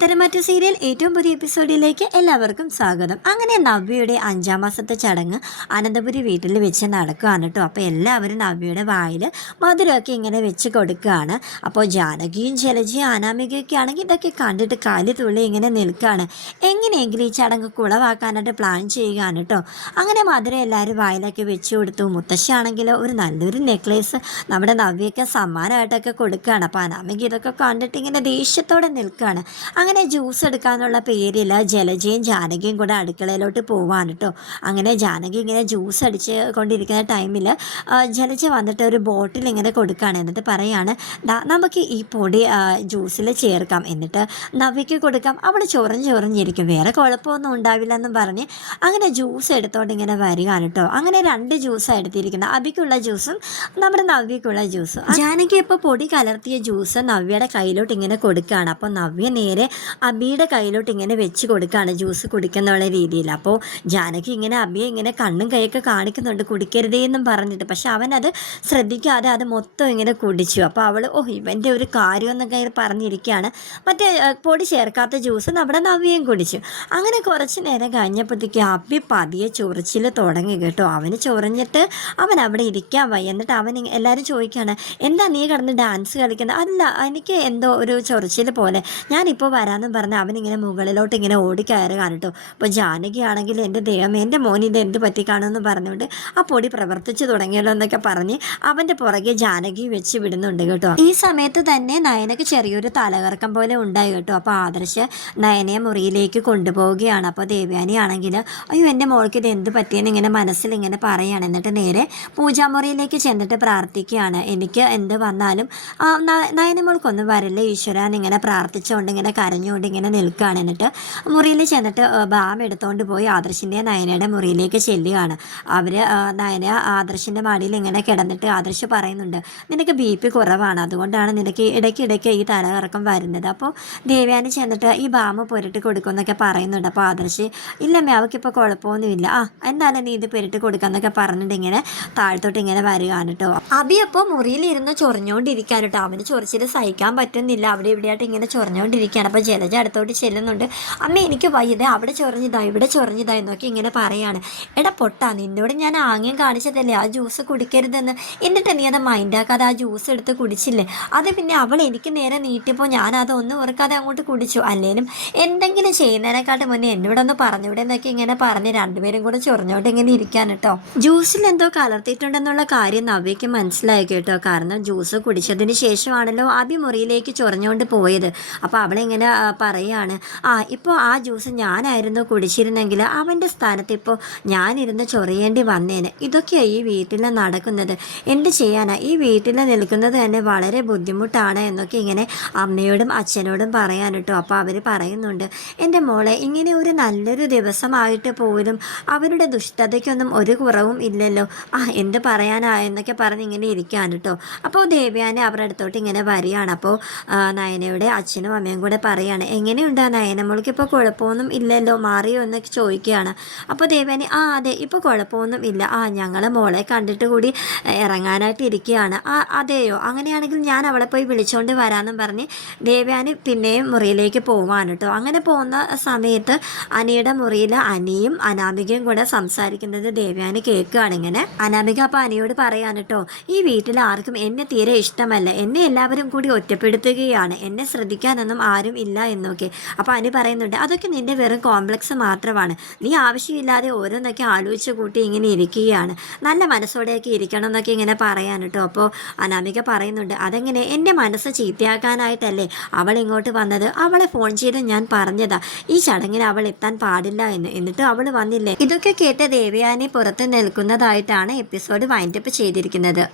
പത്തരമാറ്റ serial ഏറ്റവും പുതിയ എപ്പിസോഡിലേക്ക് എല്ലാവർക്കും സ്വാഗതം. അങ്ങനെ നവ്യയുടെ 5-ാം മാസത്തെ ചടങ്ങ് അനന്തപുരി വീട്ടിൽ വെച്ച് നടക്കുകയാണ് കേട്ടോ. അപ്പോൾ എല്ലാവരും നവ്യയുടെ വായിൽ മധുരമൊക്കെ ഇങ്ങനെ വെച്ച് കൊടുക്കുകയാണ്. അപ്പോൾ ജാനകിയും ജലജയും അനാമികയൊക്കെ ആണെങ്കിൽ ഇതൊക്കെ കണ്ടിട്ട് കാലി തുള്ളി ഇങ്ങനെ നിൽക്കുകയാണ്. എങ്ങനെയെങ്കിലും ഈ ചടങ്ങ് കുളവാക്കാനായിട്ട് പ്ലാൻ ചെയ്യുകയാണ് കേട്ടോ. അങ്ങനെ മധുരം എല്ലാവരും വായിലൊക്കെ വെച്ച് കൊടുത്തു. മുത്തശ്ശിയാണെങ്കിൽ ഒരു നല്ലൊരു നെക്ലേസ് നമ്മുടെ നവ്യയൊക്കെ സമ്മാനമായിട്ടൊക്കെ കൊടുക്കുകയാണ്. അപ്പോൾ അനാമിക ഇതൊക്കെ കണ്ടിട്ട് ഇങ്ങനെ ദേഷ്യത്തോടെ നിൽക്കുകയാണ്. അങ്ങനെ ജ്യൂസ് എടുക്കാനുള്ള പേരിൽ ജലജയും ജാനകിയും കൂടെ അടുക്കളയിലോട്ട് പോവാണ് കേട്ടോ. അങ്ങനെ ജാനകി ഇങ്ങനെ ജ്യൂസ് അടിച്ച് കൊണ്ടിരിക്കുന്ന ടൈമിൽ ജലജ വന്നിട്ട് ഒരു ബോട്ടിൽ ഇങ്ങനെ കൊടുക്കുകയാണ്. എന്നിട്ട് പറയാണ്, നമുക്ക് ഈ പൊടി ജ്യൂസിൽ ചേർക്കാം, എന്നിട്ട് നവ്യയ്ക്ക് കൊടുക്കാം, അവൾ ചൊറിഞ്ഞിരിക്കും, വേറെ കുഴപ്പമൊന്നും ഉണ്ടാവില്ല എന്നും പറഞ്ഞ് അങ്ങനെ ജ്യൂസ് എടുത്തോണ്ട് ഇങ്ങനെ വരികയാണ് കേട്ടോ. അങ്ങനെ 2 ജ്യൂസാണ് എടുത്തിരിക്കുന്നത്, അബിക്കുള്ള ജ്യൂസും നമ്മുടെ നവ്യക്കുള്ള ജ്യൂസും. ജാനകി ഇപ്പോൾ പൊടി കലർത്തിയ ജ്യൂസ് നവ്യയുടെ കയ്യിലോട്ട് ഇങ്ങനെ കൊടുക്കുകയാണ്. അപ്പോൾ നവ്യ നേരെ അബിയുടെ കയ്യിലോട്ട് ഇങ്ങനെ വെച്ച് കൊടുക്കുകയാണ് ജ്യൂസ് കുടിക്കുന്നുള്ള രീതിയിൽ. അപ്പോൾ ജാനകി ഇങ്ങനെ അബിയെ ഇങ്ങനെ കണ്ണും കൈയൊക്കെ കാണിക്കുന്നുണ്ട് കുടിക്കരുതേ എന്നും പറഞ്ഞിട്ട്. പക്ഷെ അവനത് ശ്രദ്ധിക്കാതെ അത് മൊത്തം ഇങ്ങനെ കുടിച്ചു. അപ്പോൾ അവൾ ഇവൻ്റെ ഒരു കാര്യമെന്നൊക്കെ പറഞ്ഞിരിക്കുകയാണ്. മറ്റേ പൊടി ചേർക്കാത്ത ജ്യൂസ് നമ്മുടെ നവ്യയും കുടിച്ചു. അങ്ങനെ കുറച്ച് നേരം കഴിഞ്ഞപ്പോഴത്തേക്ക് അബി പതിയെ ചൊറിച്ചിൽ തുടങ്ങി കേട്ടോ. അവന് ചൊറിഞ്ഞിട്ട് അവൻ അവിടെ ഇരിക്കാൻ വയ്യ. എന്നിട്ട് അവൻ എല്ലാവരും ചോദിക്കുകയാണ്, എന്താ നീ കിടന്ന് ഡാൻസ് കളിക്കുന്നത്? അല്ല, എനിക്ക് എന്തോ ഒരു ചൊറിച്ചിൽ പോലെ, ഞാനിപ്പോൾ വരാമെന്നും പറഞ്ഞ് അവനിങ്ങനെ മുകളിലോട്ട് ഇങ്ങനെ ഓടിക്കയറുകയാണ് കേട്ടോ. അപ്പോൾ ജാനകി ആണെങ്കിൽ എൻ്റെ ദൈവം, എൻ്റെ മോൻ ഇത് എന്ത് പറ്റിക്കാണെന്ന് പറഞ്ഞുകൊണ്ട് ആ പൊടി പ്രവർത്തിച്ചു തുടങ്ങിയല്ലോ എന്നൊക്കെ പറഞ്ഞ് അവൻ്റെ പുറകെ ജാനകി വെച്ച് വിടുന്നുണ്ട് കേട്ടോ. ഈ സമയത്ത് തന്നെ നയനക്ക് ചെറിയൊരു തലകറക്കം പോലെ ഉണ്ടായി കേട്ടോ. അപ്പോൾ ആദർശ് നയനയെ മുറിയിലേക്ക് കൊണ്ടുപോവുകയാണ്. അപ്പോൾ ദേവയാനി ആണെങ്കിൽ, അയ്യോ എൻ്റെ മോൾക്ക് ഇത് എന്ത് പറ്റിയെന്ന് ഇങ്ങനെ മനസ്സിൽ ഇങ്ങനെ പറയുകയാണ്. എന്നിട്ട് നേരെ പൂജാമുറിയിലേക്ക് ചെന്നിട്ട് പ്രാർത്ഥിക്കുകയാണ്, എനിക്ക് എന്ത് വന്നാലും നയനമോൾക്കൊന്നും വരില്ല ഈശ്വരാൻ ഇങ്ങനെ പ്രാർത്ഥിച്ചുകൊണ്ട് ഇങ്ങനെ കരഞ്ഞുകൊണ്ട് ഇങ്ങനെ നിൽക്കുകയാണ്. എന്നിട്ട് മുറിയിൽ ചെന്നിട്ട് ബാം എടുത്തുകൊണ്ട് പോയി ആദർശിൻ്റെ നയനയുടെ മുറിയിലേക്ക് ചെല്ലുകയാണ്. അവർ നയന ആദർശിൻ്റെ മടിയിൽ ഇങ്ങനെ കിടന്നിട്ട് ആദർശ് പറയുന്നുണ്ട്, നിനക്ക് BP കുറവാണ്, അതുകൊണ്ടാണ് നിനക്ക് ഇടയ്ക്കിടയ്ക്ക് ഈ തലകറക്കം വരുന്നത്. അപ്പോൾ ദേവയാനി ചെന്നിട്ട് ഈ ബാം പുരട്ടി കൊടുക്കുമെന്നൊക്കെ പറയുന്നുണ്ട്. അപ്പോൾ ആദർശ്, ഇല്ലമ്മേ അവൾക്കിപ്പോൾ കുഴപ്പമൊന്നുമില്ല, എന്തായാലും നീ ഇത് പുരട്ടി കൊടുക്കാമെന്നൊക്കെ പറഞ്ഞിട്ട് ഇങ്ങനെ താഴത്തോട്ട് ഇങ്ങനെ വരികയാണ് കേട്ടോ. അബി അപ്പോൾ മുറിയിലിരുന്ന് ചൊറിഞ്ഞുകൊണ്ടിരിക്കാൻ കേട്ടോ. അവന് ചൊറിച്ചിൽ സഹിക്കാൻ പറ്റുന്നില്ല, അവിടെ ഇവിടെയായിട്ട് ഇങ്ങനെ ചൊറിഞ്ഞുകൊണ്ടിരിക്കുകയാണ്. അപ്പോൾ ജലജ അടുത്തോട്ട് ചെല്ലുന്നുണ്ട്, അമ്മ എനിക്ക് വയ്യതേ, അവിടെ ചൊറിഞ്ഞതാ ഇവിടെ ചൊറിഞ്ഞതാ എന്നൊക്കെ ഇങ്ങനെ പറയാണ്. എടാ പൊട്ടാ, നിന്നോട് ഞാൻ ആംഗ്യം കാണിച്ചതല്ലേ ആ ജ്യൂസ് കുടിക്കരുതെന്ന്, എന്നിട്ട് നീ അത് മൈൻഡാക്കാതെ ആ ജ്യൂസ് എടുത്ത് കുടിച്ചില്ലേ? അത് പിന്നെ അവൾ എനിക്ക് നേരെ നീട്ടിയപ്പോൾ ഞാൻ അതൊന്നും ഓർക്കാതെ അങ്ങോട്ട് കുടിച്ചു. അല്ലേലും എന്തെങ്കിലും ചെയ്യുന്നതിനെക്കാട്ടും മുന്നേ എന്നോടൊന്ന് പറഞ്ഞൂടെ എന്നൊക്കെ ഇങ്ങനെ പറഞ്ഞ് രണ്ടുപേരും കൂടെ ചൊറിഞ്ഞോട്ട് ഇങ്ങനെ ഇരിക്കാൻ കേട്ടോ. ജ്യൂസിൽ എന്തോ കലർത്തിയിട്ടുണ്ടെന്നുള്ള കാര്യം നവ്യയ്ക്ക് മനസ്സിലായി കേട്ടോ. കാരണം ജ്യൂസ് കുടിച്ചതിന് ശേഷമാണല്ലോ അബി മുറിയിലേക്ക് ചൊറിഞ്ഞുകൊണ്ട് പോയത്. അപ്പോൾ അവളിങ്ങനെ പറയുകയാണ്, ഇപ്പോൾ ആ ജ്യൂസ് ഞാനായിരുന്നു കുടിച്ചിരുന്നെങ്കിൽ അവൻ്റെ സ്ഥാനത്ത് ഇപ്പോൾ ഞാനിരുന്ന് ചൊറിയേണ്ടി വന്നേന്. ഇതൊക്കെയാണ് ഈ വീട്ടിൽ നടക്കുന്നത്, എന്ത് ചെയ്യാനാ, ഈ വീട്ടിൽ നിൽക്കുന്നത് തന്നെ വളരെ ബുദ്ധിമുട്ടാണ് എന്നൊക്കെ ഇങ്ങനെ അമ്മയോടും അച്ഛനോടും പറയാൻ കേട്ടോ. അപ്പോൾ അവർ പറയുന്നുണ്ട്, എൻ്റെ മോളെ ഇങ്ങനെ ഒരു നല്ലൊരു ദിവസമായിട്ട് പോലും അവരുടെ ദുഷ്ടതയ്ക്കൊന്നും ഒരു കുറവും ഇല്ലല്ലോ, എന്ത് പറയാനാ എന്നൊക്കെ പറഞ്ഞ് ഇങ്ങനെ ഇരിക്കാൻ കേട്ടോ. അപ്പോൾ ദേവയാനി അവരുടെ അടുത്തോട്ട് ഇങ്ങനെ വരികയാണ്. അപ്പോൾ നയനയുടെ അച്ഛനും അമ്മയും കൂടെ പറയാണ്, എങ്ങനെയുണ്ടാ നയന, മോൾക്ക് ഇപ്പോൾ കുഴപ്പമൊന്നും ഇല്ലല്ലോ, മാറിയോ എന്നൊക്കെ ചോദിക്കുകയാണ്. അപ്പോൾ ദേവയാനി, അതെ ഇപ്പോൾ കുഴപ്പമൊന്നും ഇല്ല, ഞങ്ങൾ മോളെ കണ്ടിട്ട് കൂടി ഇറങ്ങാനായിട്ട് ഇരിക്കുകയാണ്. അതെയോ, അങ്ങനെയാണെങ്കിൽ ഞാൻ അവളെ പോയി വിളിച്ചുകൊണ്ട് വരാമെന്നും പറഞ്ഞ് ദേവയാനി പിന്നെയും മുറിയിലേക്ക് പോവാണ് കേട്ടോ. അങ്ങനെ പോകുന്ന സമയത്ത് അനിയുടെ മുറിയിൽ അനിയും അനാമികയും കൂടെ സംസാരിക്കുന്നത് ദേവയാനി കേൾക്കുകയാണ്. ഇങ്ങനെ അനാമിക അപ്പോൾ അനിയോട് പറയാൻ കേട്ടോ, ഈ വീട്ടിൽ ആർക്കും എന്നെ തീരെ ഇഷ്ടമല്ല, എന്നെ എല്ലാവരും കൂടി ഒറ്റപ്പെടുത്തുകയാണ്, എന്നെ ശ്രദ്ധിക്കാനൊന്നും ആരും ഇല്ല എന്നൊക്കെ. അപ്പോൾ അനി പറയുന്നുണ്ട്, അതൊക്കെ നിൻ്റെ വെറും കോംപ്ലക്സ് മാത്രമാണ്, നീ ആവശ്യമില്ലാതെ ഓരോന്നൊക്കെ ആലോചിച്ച് കൂട്ടി ഇങ്ങനെ ഇരിക്കുകയാണ്, നല്ല മനസ്സോടെയൊക്കെ ഇരിക്കണം എന്നൊക്കെ ഇങ്ങനെ പറയാൻ കേട്ടോ. അപ്പോൾ അനാമിക പറയുന്നുണ്ട്, അതെങ്ങനെ, എൻ്റെ മനസ്സ് ചീത്തയാക്കാനായിട്ടല്ലേ അവൾ ഇങ്ങോട്ട് വന്നത്, അവളെ ഫോൺ ചെയ്ത് ഞാൻ പറഞ്ഞതാ ഈ ചടങ്ങിന് അവൾ എത്താൻ പാടില്ല എന്ന്, എന്നിട്ട് അവൾ വന്നില്ലേ. ഇതൊക്കെ കേട്ട് ദേവയാനി പുറത്ത് നിൽക്കുന്നതായിട്ടാണ് എപ്പിസോഡ് വൈൻഡപ്പ് ചെയ്തിരിക്കുന്നത്.